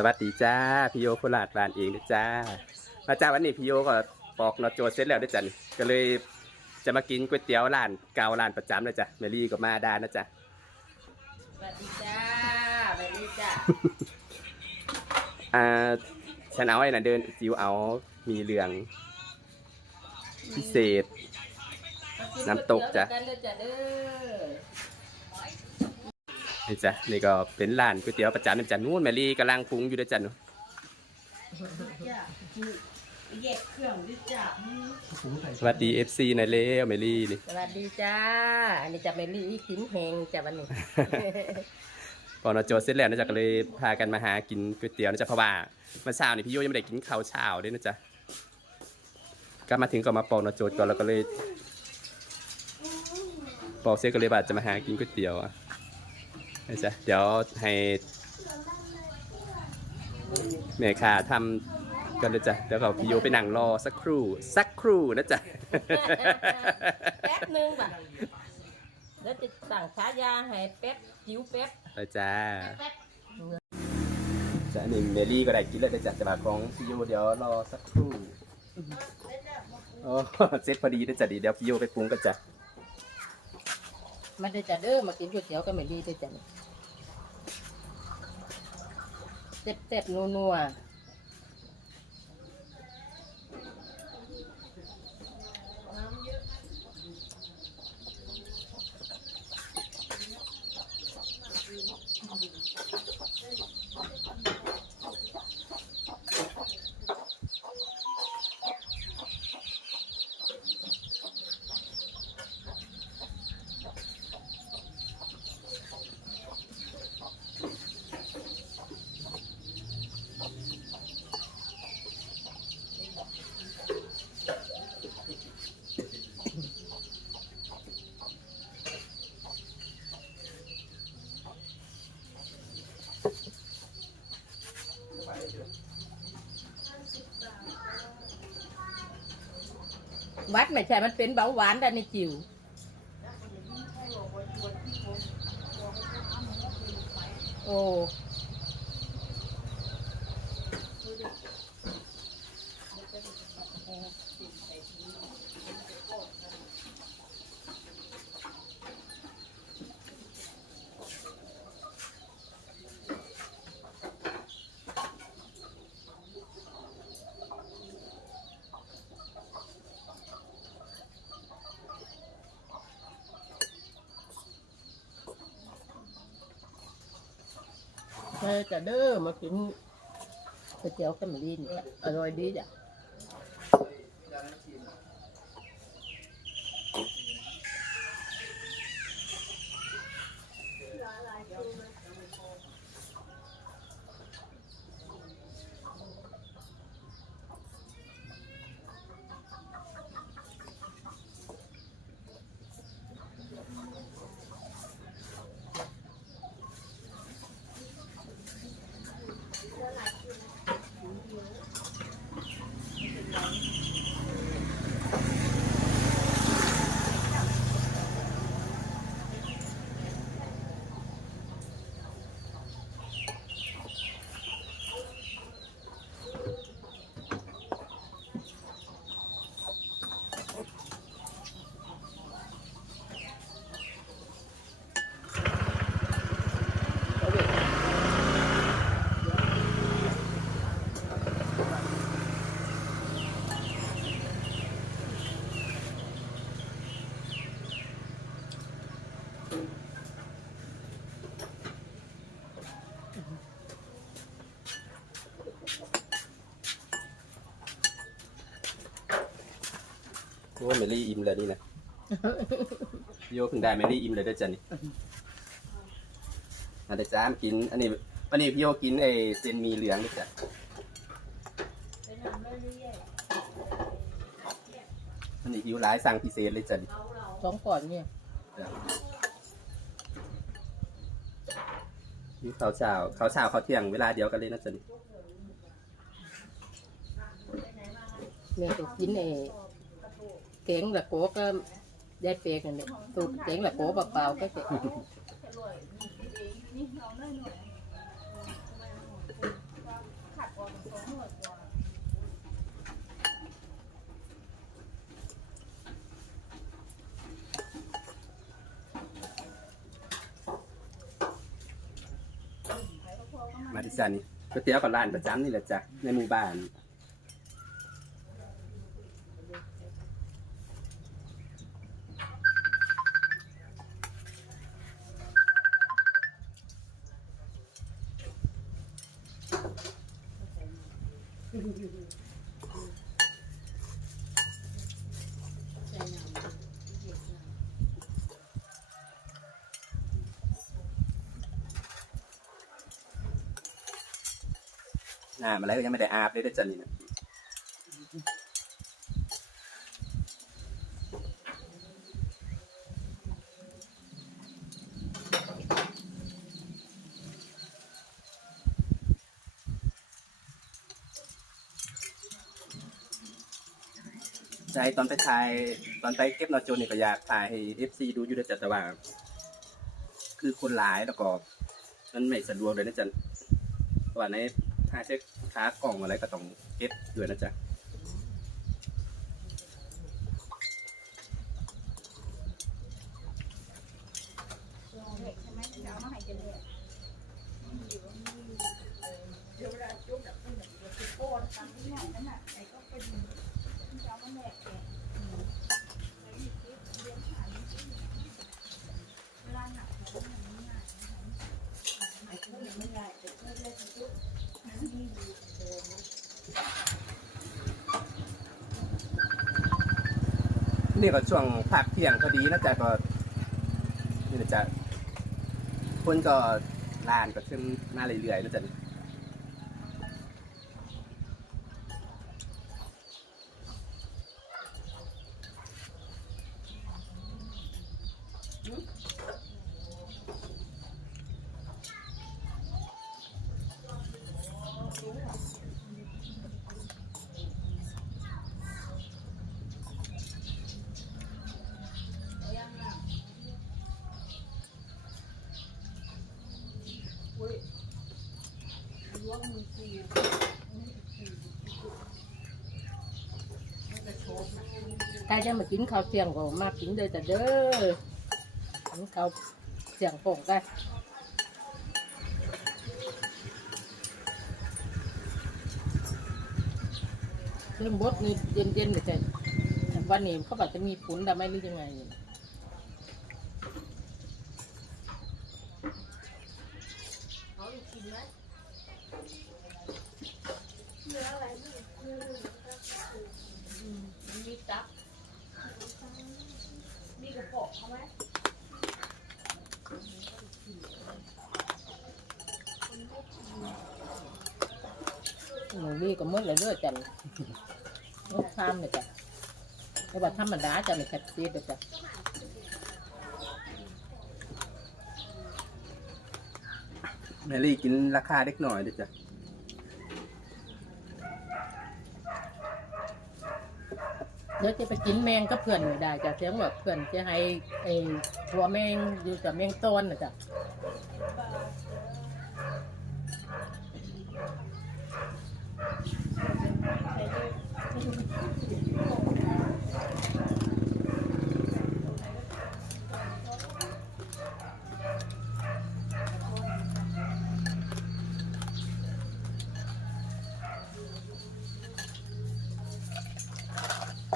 สวัสดีจ้าพี่โยโคราชบ้านเองนะจ้ามาจ้าวันนี้พี่โยก็ปอกนอโจทย์เสร็จแล้วด้วยจ้ะนี่ก็เลยจะมากินก๋วยเตี๋ยวร้านเก่าร้านประจำเลยจ้ะเมลี่ก็มาได้นะจ้ะสวัสดีจ้าสวัสดีจ้าอ่าฉันเอาไอ้น่ะเดินจิวเอามีเหลือง พิเศษ น้ำตกจ้ะ กันเลยจ้ะเด้อ นี่จ้ะนี่ก็เป็นร้านก๋วยเตี๋ยวประจำนะจ้ะนู่นเมลี่กำลังปรุงอยู่ด้วยจ้ะนู่นจ้ะแยกเครื่องด้วยจ้ะสวัสดีเอฟซีนายเล่เมลี่นี่สวัสดีจ้า อันนี้จะเมลี่กินแหงจ้ะวันนี้ พอนอโจทย์เสร็จแล้วนะจ๊ะก็เลยพากันมาหากินก๋วยเตี๋ยวนะจ๊ะเพราะว่าเมื่อเช้านี่พี่โยยังไม่ได้กินข้าวเช้าด้วยนะจ๊ะก็มาถึงก็มาปอกนอโจทย์ก่อนแล้วก็เลยปอกเสร็จก็เลยบาจะมาหากินก๋วยเตี๋ยวอะ นะจ๊ะเดี๋ยวให้แม่ค้าทำกันเลยจ้ะเดี๋ยวก็พี่โยไปนั่งรอสักครู่สักครู่นะจ๊ะแป๊บหนึงป่ะแล้วจะสั่งฉายาให้แป๊บจิ๋วแป๊บไปจ้าแป๊บจ้ะนี่เมลี่ก็ได้กินเลยไปจ้ะแต่ว่าของพี่โยเดี๋ยวรอสักครู่โอ้เสร็จพอดีนะจ๊ะดีเดี๋ยวพี่โยไปปรุงกันจ้ะ มันได้จะเด้อมากินก๋วยเตี๋ยวก็ไม่ดีได้จะเจ็บเจ็บๆนัวๆ วัดไม่ใช่ มันเป็นเบาหวานได้ในจิ๋วโอ้ อจะเด้อมากินก๋วยเตี๋ยวกับมะลินี่อร่อยดีจ้ะ โอ้เมลี่อิ่มเลยนี่นะพี่โยเพิ่งได้เมลี่อิ่มเลยด้วยจ้ะนี่อันเดี๋ยวจ้ามากิน อันนี้อันนี้พี่โยกินไอ้เซนหมีเหลืองด้วยจ้ะอันนี้พี่โยร้ายสั่งพิเศษเลยจ้ะนี่สองก่อนเนี่ยนี่ข้าวเช้าข้าวเช้าข้าวเที่ยงเวลาเดียวกันเลยนะจ๊ะนี่แม่ก็กินไอ้ เก๋งละโก้ก็ยายเปียกันเนี่ยสูตรเก๋งละโก้เปล่าๆก็เสร็จมาที่จานนี้ก๋วยเตี๋ยวกับร้านประจำนี่แหละจ้ะในหมู่บ้าน น้ำอะไรก็ยังไม่ได้อาบเลยด้อจ้ะนี่นะใจตอนไปถ่าย ตอนไปเก็บนอโจนนี่ก็อยากถ่ายให้เอฟซีดูอยู่ด้อจ้ะแต่ว่า คือคนหลายแล้วก็ มันไม่สะดวกเลยนะจ๊ะเพราะว่าใน ถ้าเช็คขากล่องอะไรก็ต้องเก็บด้วยนะจ๊ะ เดี๋ยวเวลาจุ๊บแบบเหมือนเดี๋ยวคือโป้นตามที่ไหนนั่นน่ะไอ้ก็เป็นเจ้ามันแหลกแกะแล้วมีคลิปเรียนหาเวลาหนักมันไม่ง่ายไอ้ก็ไม่ง่ายแต่ก็เล่นจุ๊บนั่นนี่ดูเดิน นี่ก็ช่วงพักเที่ยงพอดีนะจ๊ะก็นี่นะจ๊ะคนก็ลานก็ขึ้นมาเรื่อยๆนะจ๊ะ นี่ล้วงมือซีมันจะโชว์นะใครจะมากินข้าวเสียงก็มากินเลยแต่เด้อกินข้าวเสียงโป่งได้เรื่องบดนี่เย็นๆแต่วันนี้เขาบอกจะมีฝนแต่ไม่รู้ยังไง เขาอีกทีไหมเนื้ออะไรนี่เนื้ออื มมันมีตับมีกระป๋องเขาไหมหนูดีก็มืดเลยเด้อจันนกข้ามเลยจ้ะแต่ว่าธรรมดาจะไม่แซ่บซีดเลยจ้ะแมรี่กินราคาเล็กหน่อยด้วยจ้ะ เดี๋ยวจะไปกินแมงก็เพื่อนไม่ได้จ้ะเสียงแบบเพื่อนจะให้ไอ้หัวแมงอยู่กับแมงต้นนะจ้ะ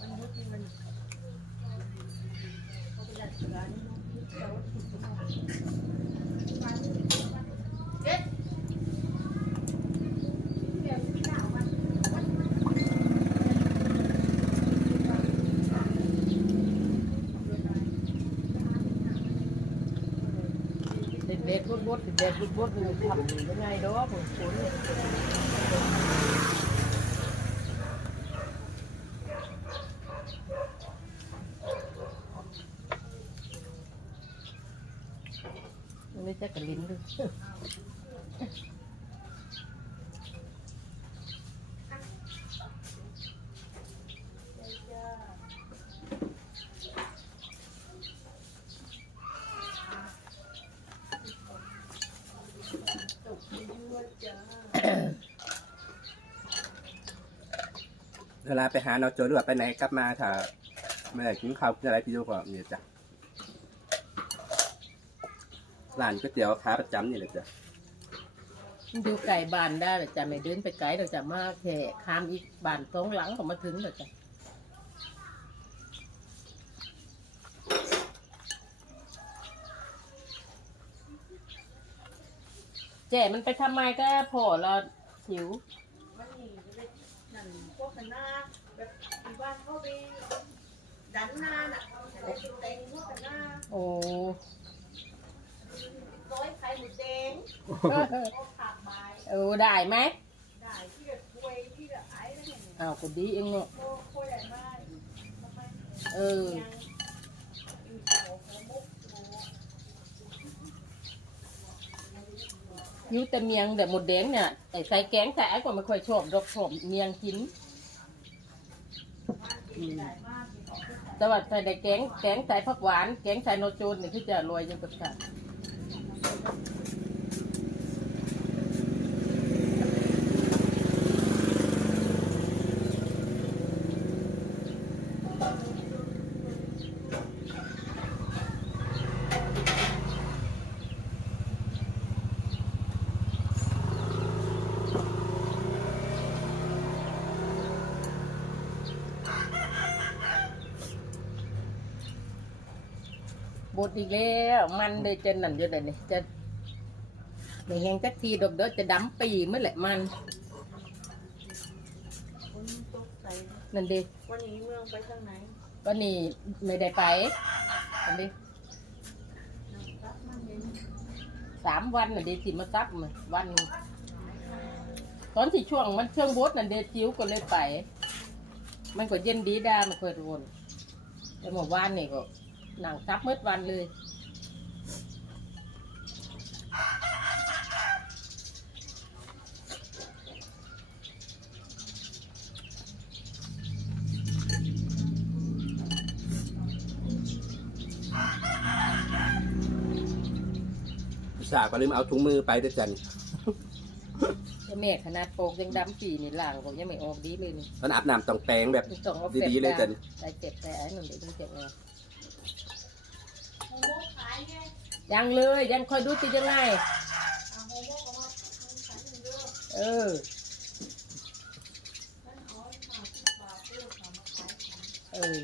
มันยุติมันเขาไปดัดร้านเขาถูกต้องเจ็ดเดี๋ยวพี่ดาวมัน เด็ดเดดดรุดเด็ดรุดรุดมันทำอยู่ยังไงเนาะผมคุ้นไม่ใช่กระลิ้นด้วย เวลาไปหาเนาโจหรือว่าไปไหนกลับมาถ้าไม่ได้กินข้าวกินอะไรพี่โยก็มีจ้ะร้านก๋วยเตี๋ยวค้าประจำนี่แหละจ้ะดูไก่บ้านได้แต่จะไม่เดินไปไกลเราจะมาแค่ข้ามอีกบ้านสองหลังก็มาถึงแล้วจ้ะแจ่มันไปทำไมก็พอเราหิว มันนี่จะเป็นนั่ นพวกกันหน้าแบบที่บ้านเขาไปดันหน้าน่ะแต่เต็งพวกกันหน้าโอ้ร้อยไข่หมูแดงก็ผักใบเออได้ไหมได้ที่แบบกล้วยที่แบบไอ้นั่นเนี่ยอ้าวก็ดีเองเนาะโอ้กล้วยใหญ่มากทำไมเออยังอยู่โอ้โหมุกโอ้โหอยูแต่เมียงแต่หมดแดงเนี่ยไอ้ใส่แกงใส่ไอ้ก็ไม่ค่อยชอบดอกชอบเมียงกิน กินได้มแต่ว่าใส่แต่แกงแกงใส่ผักหวาน แกงใส่โนจูนนี่ยคือจะรวยยังกับกัน ดอีกแล้ว มันเลยจะนั่นอยู่เลยเนี่ยจะไม่แห้งจักทีดอกเด้อจะดำปีเมื่อไหร่มันคนตกใจนั่นเดีวันนี้เมืองไปทางไหนวันนี้ไม่ได้ไปนั่นเดีน้ำซับมันเย็นสามวันน่ะเดีสิมาซับมาวันหนึ่งตอนที่ช่วงมันเชิงบดนั่นเดีจิ๋วก็เลยไป มันก็เย็นดีด้ามันเคยวนแต่เมื่อวานนี่ก็ นั่งซับเมื่อวันเลย อุตส่าห์ก็ลืมเอาถุงมือไปด้วยจันแต่แม่ขนาดโปกยังดำปีนี่ล่างก็ยังไม่ออกดีเลยนี่ ตอนอาบน้ำต้องแปรงแบบ ต้องเอาดีๆเลยจันใส่เจ็บแต่ไอ้นั่นเดี๋ยวต้องเจ็บเอา โฮโมขายไง ยังเลยยังคอยดูติยังไงอะโฮโมก็มาขายเยอะเออนั่นเอาสามสิบบาทเพื่อทำมาขายของเออ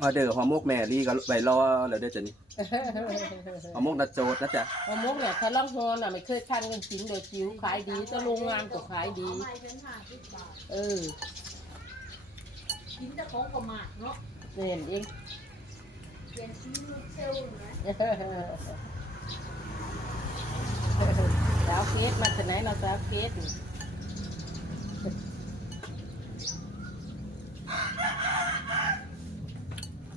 ออเดอร์หอมกแมรี่ก็ไปรอแล้วเด้อจันหอมกนัดโจดนะจ๊ะมะม่วงเนี่ยถ้าล่องฮอนอะไม่เคยทันกันจริงเดี๋ยวจิ๋วขายดีแต่โรงงานก็ขายดี เอาไปเป็นห้าสิบบาทเออกินแต่ของประมาทเนาะเนี่ยเอง สาวเคสมาจากไหนเราะสาวเคส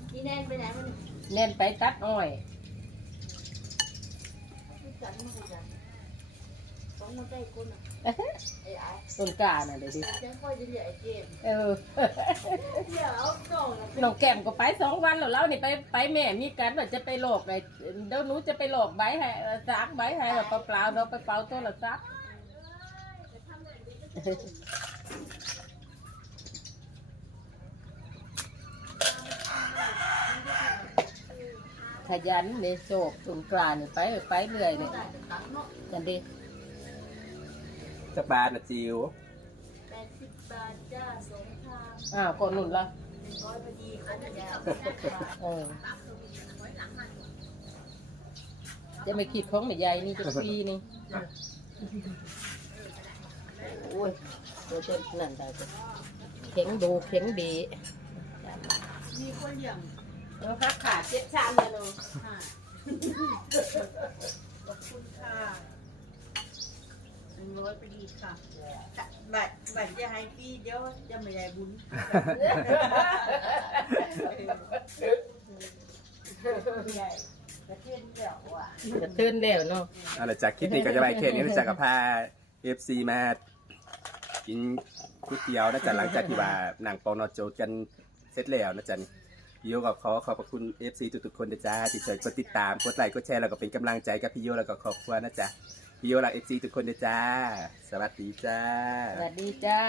พี่แนนไปไหนมันเน่นไปตัดอ้อยจันมาคุยกันสองคนใจคนอะ ต้นกาน่ะเดี๋ยวดิฉันค่อยจะเรียกไอ้เกมเออเดี๋ยวเอากล่องอะน้องแก้มก็ไปสองวันแล้วเรานี่ไปไปแม่มีกันว่าจะไปโลกไอ้เดี๋ยวหนูจะไปโลกใบให้เอ่อซักใบให้แบบเปล่าๆเราไปเป่าโทรศัพท์ขยันเนี่ยโศกสงกรานต์นี่ไปไปเรื่อยเนี่ยได้แต่ตังค์เนาะจันดี จักบาทนะจิวแปดสิบบาทจ้าสองทางอ้าวคนนุ่นละหนึ่งร้อยพอดีอันนี้ยาวเออจะไม่คิดของไม่ใหญ่นี่จะฟรีนี่โอ้ยเดี๋ยวจะนั่นได้จะเข็งดูเข็งดีมีคนเลี้ยงแล้วพักขาดเจ็ดชามเลยเนาะค่ะขอบคุณค่ะห นึ่งร้อยพอดีค่ะบัตรบัตรจะให้พี่เดี๋ยวจะไม่ได้บุญใหญ่กระเทียมเดี่ยวอะจะตื่นแล้วเนาะเอาละจากคลิปนี้ก็จะไปแค่นี้นะจ๊ะกับพาเอฟซีมากินก๋วยเตี๋ยวนะจ๊ะหลังจากที่ว่าหนังปอนอโจกันเสร็จแล้วนะจ๊ะนี่พี่โยก็ขอขอบพระคุณเอฟซีทุกๆคนนะจ๊ะที่ช่วยกดติดตามกดไลค์กดแชร์แล้วก็เป็นกำลังใจกับพี่โยแล้วก็ครอบครัวนะจ๊ะ พี่โยรักเอฟซีทุกคนนะจ๊าสวัสดีจ้า สวัสดีจ้า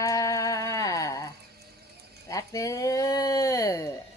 รักเด้อ